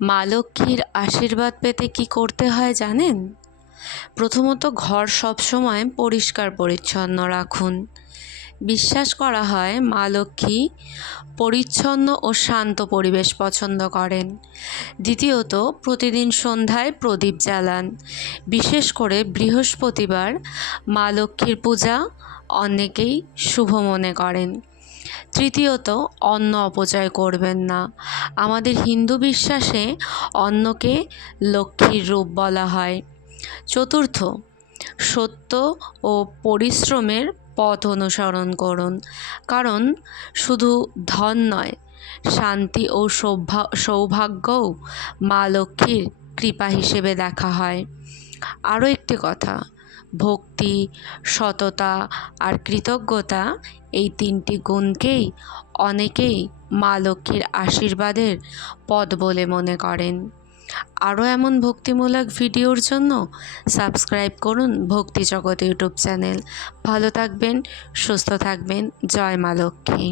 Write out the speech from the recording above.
মা লক্ষ্মীর আশীর্বাদ পেতে কি করতে হয় জানেন? প্রথমত ঘর সবসময় পরিষ্কার পরিচ্ছন্ন রাখুন। বিশ্বাস করা হয় মা লক্ষ্মী পরিচ্ছন্ন ও শান্ত পরিবেশ পছন্দ করেন। দ্বিতীয়ত, প্রতিদিন সন্ধ্যায় প্রদীপ জ্বালান। বিশেষ করে বৃহস্পতিবার মা লক্ষ্মীর পূজা অনেকেই শুভ মনে করেন। তৃতীয়ত, অন্ন অপচয় করবেন না। আমাদের হিন্দু বিশ্বাসে অন্নকে লক্ষ্মীর রূপ বলা হয়। চতুর্থ, সত্য ও পরিশ্রমের পথ অনুসরণ করুন, কারণ শুধু ধন নয়, শান্তি ও সৌভাগ্যও মা লক্ষ্মীর কৃপা হিসেবে দেখা হয়। আরও একটি কথা, ভক্তি, সততা আর কৃতজ্ঞতা, এই তিনটি গুণকেই অনেকেই মা লক্ষ্মীর আশীর্বাদের পথ বলে মনে করেন। আরও এমন ভক্তিমূলক ভিডিওর জন্য সাবস্ক্রাইব করুন ভক্তি জগৎ ইউটিউব চ্যানেল। ভালো থাকবেন, সুস্থ থাকবেন। জয় মা লক্ষ্মী।